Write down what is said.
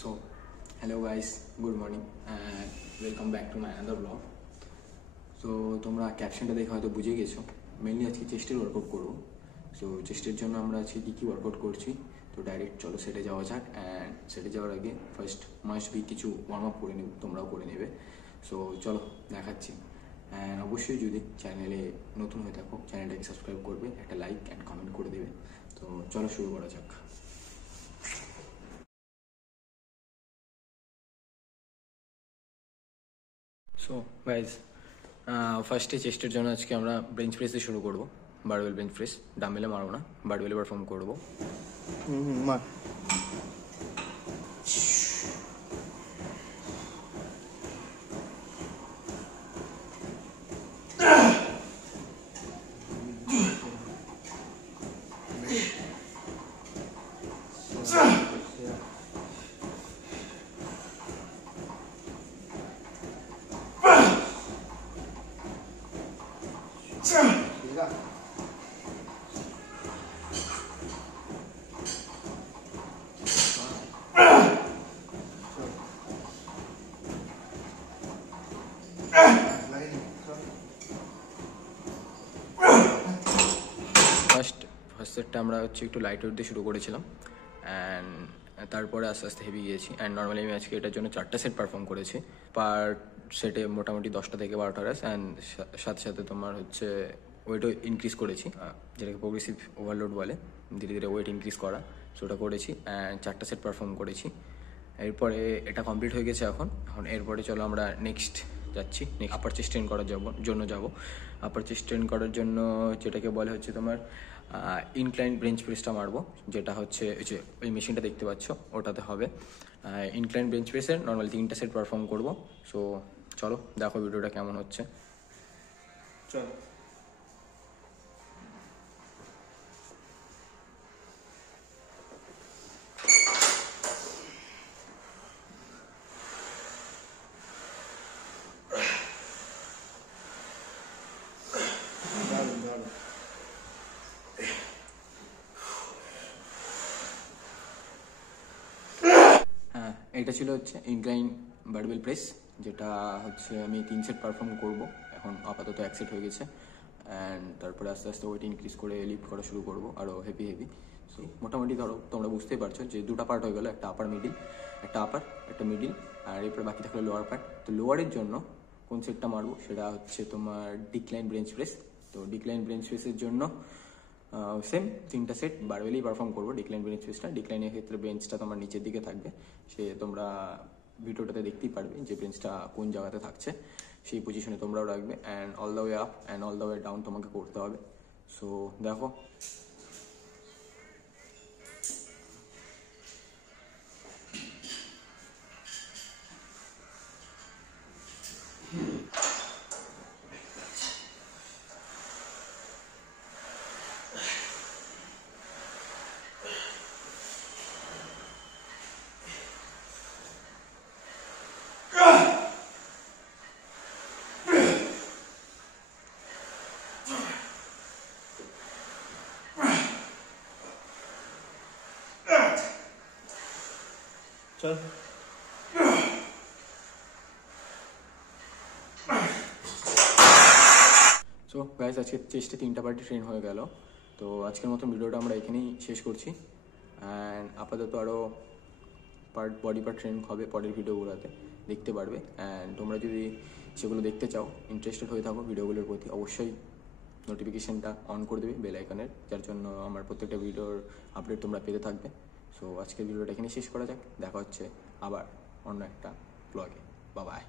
So, hello guys, good morning and welcome back to my another vlog. So, তোমরা ক্যাপশনটা দেখে হয়তো বুঝে গেছো মেইনলি আজকে চেস্টের ওয়ার্কআউট করবো। সো চেস্টের জন্য আমরা আজকে কী ওয়ার্কআউট করছি, তো ডাইরেক্ট চলো সেটে যাওয়া যাক। অ্যান্ড সেটে যাওয়ার আগে ফার্স্ট মাস্ট বি কিছু ওয়ার্ম আপ করে নেবে, তোমরাও করে নেবে। সো চলো দেখাচ্ছি। অ্যান্ড অবশ্যই যদি চ্যানেলে নতুন হয়ে থাকো চ্যানেলটাকে সাবস্ক্রাইব করবে, একটা লাইক অ্যান্ড কমেন্ট করে দেবে। তো চলো শুরু করা যাক। সো গাইজ ফার্স্টে চেস্টের জন্য আজকে আমরা বেঞ্চ প্রেস দিয়ে শুরু করবো। বারবেল বেঞ্চ প্রেস, ডাম্বেলে মারবো না, বারবেলে পারফর্ম করবো। ফার্স্ট সেটটা আমরা হচ্ছে একটু লাইট ওয়েট দিয়ে শুরু করেছিলাম অ্যান্ড তারপরে আস্তে আস্তে হেভি গিয়েছি। অ্যান্ড নর্মালি আমি আজকে এটার জন্য 4টা সেট পারফর্ম করেছি। পার সেটে মোটামুটি 10টা থেকে 12টা রেস, অ্যান্ড সাথে সাথে তোমার হচ্ছে ওয়েটও ইনক্রিজ করেছি, যেটাকে প্রোগ্রেসিভ ওভারলোড বলে, ধীরে ধীরে ওয়েট ইনক্রিজ করা। সো ওটা করেছি অ্যান্ড 4টা সেট পারফর্ম করেছি। এরপরে এটা কমপ্লিট হয়ে গেছে। এখন এরপরে চলো আমরা নেক্সট যাচ্ছি, আপার চেস্ট ট্রেন করার জন্য যাব। আপার চেস্ট ট্রেন করার জন্য যেটাকে বলে হচ্ছে তোমার ইনক্লাইন বেঞ্চ প্রেসটা মারবো, যেটা হচ্ছে যে ওই মেশিনটা দেখতে পাচ্ছ ওটাতে হবে। ইনক্লাইন বেঞ্চ প্রেসের নর্মালি 3টা সেট পারফর্ম করবো। সো চলো দেখো ভিডিওটা কেমন হচ্ছে। চলো এটা ছিল হচ্ছে ইনক্লাইন বারবেল প্রেস, যেটা হচ্ছে আমি 3 সেট পারফর্ম করব। এখন আপাতত 1 সেট হয়ে গেছে অ্যান্ড তারপরে আস্তে আস্তে ওয়েট ইনক্রিজ করে লিফট করা শুরু করব আরও হেভি। সো মোটামুটি ধরো তোমরা বুঝতেই পারছো যে 2টা পার্ট হয়ে গেলো, একটা আপার মিডিল, একটা মিডিল, আর এরপরে বাকি থাকলো লোয়ার পার্ট। তো লোয়ারের জন্য কোন সেটটা মারবো সেটা হচ্ছে তোমার ডিক্লাইন বেঞ্চ প্রেস। তো ডিক্লাইন বেঞ্চ প্রেসের জন্য সেম 3টা সেট বারবেলেই পারফর্ম করবো। ডিক্লাইন বেঞ্চ প্রেসটা, ডিক্লাইনের ক্ষেত্রে বেঞ্চটা তোমার নিচের দিকে থাকবে, সে তোমরা ভিডিওটাতে দেখতেই পারবে যে বেঞ্চটা কোন জায়গাতে থাকছে, সেই পজিশনে তোমরাও রাখবে। And all the way up and all the way down তোমাকে করতে হবে। সো দেখো চল। সো গাইজ আজকে চেস্টে 3টা পার্টি ট্রেন হয়ে গেল। তো আজকের মতন ভিডিওটা আমরা এখানেই শেষ করছি। অ্যান্ড আপাতত আরও বডি পার্ট ট্রেন হবে পরের ভিডিওগুলোতে, দেখতে পারবে। অ্যান্ড তোমরা যদি সেগুলো দেখতে চাও, ইন্টারেস্টেড হয়ে থাকো ভিডিওগুলোর প্রতি, অবশ্যই নোটিফিকেশানটা অন করে দেবে বেল আইকনের, যার জন্য আমার প্রত্যেকটা ভিডিওর আপডেট তোমরা পেতে থাকবে। সো আজকের ভিডিওটা এখানে শেষ করা যাক, দেখা হচ্ছে আবার অন্য একটা ব্লগে। বাই।